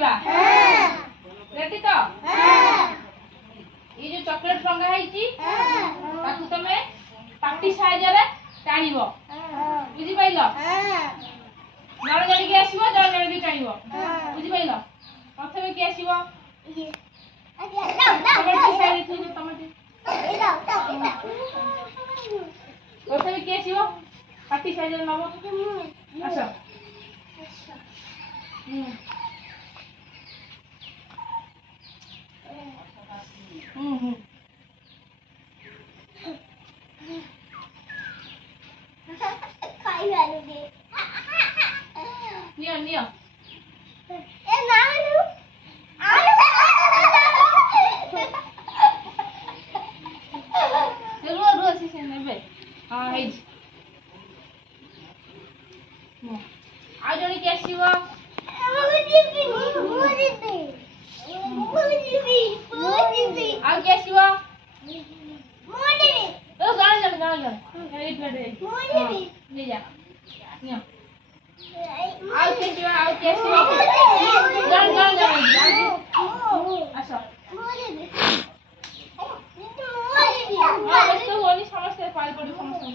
खेलिबा ready तो ये जो चॉकलेट रंगा हैची ताकू तमे पाटी साइज रे टाणीबो बुझी पाइलो जण जण के आसीबो जण जण भी टाणीबो बुझी पाइलो प्रथमे के आसीबो ये टमाटी साइड थी टमाटी प्रथमे के आसीबो पाटी साइज रे नबो आसो नियो नियो ए नानु रुआ रुआ से नेबे हां हे आ जणी के आसीबो आ के आसीबो ओ गान गान एट मिनट ले जा नियो आओ के आसीबो गान गान आसो बस तो ओनी समस्या पाल पड़ी समस्या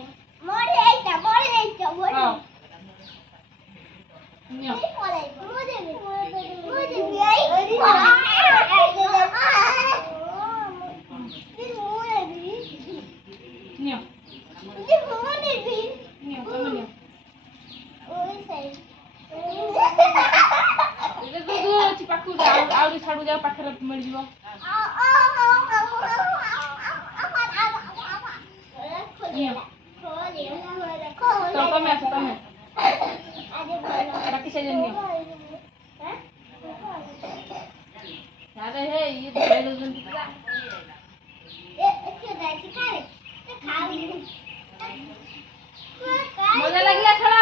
हां नियो नियो नियो कम नियो ये तो दूर अछि पाखु आउरी छाडू जा पाखरे मिल जीवो नियो तो कम आसे तमे बाकी से नियो अरे हे ये दे दो जन पूरा मजा लागला खेल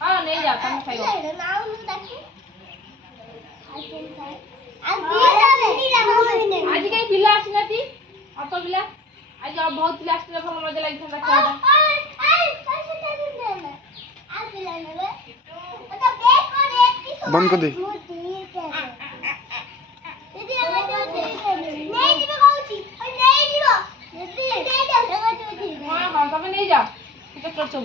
हां नहीं जा तुम खाइयो आज कई पिला आसीनाती ऑटो पिला आज बहुत पिला आसीले भल मजा लागि था खेलबा बंद कर दे हां हां तब नहीं जा चक्कर चल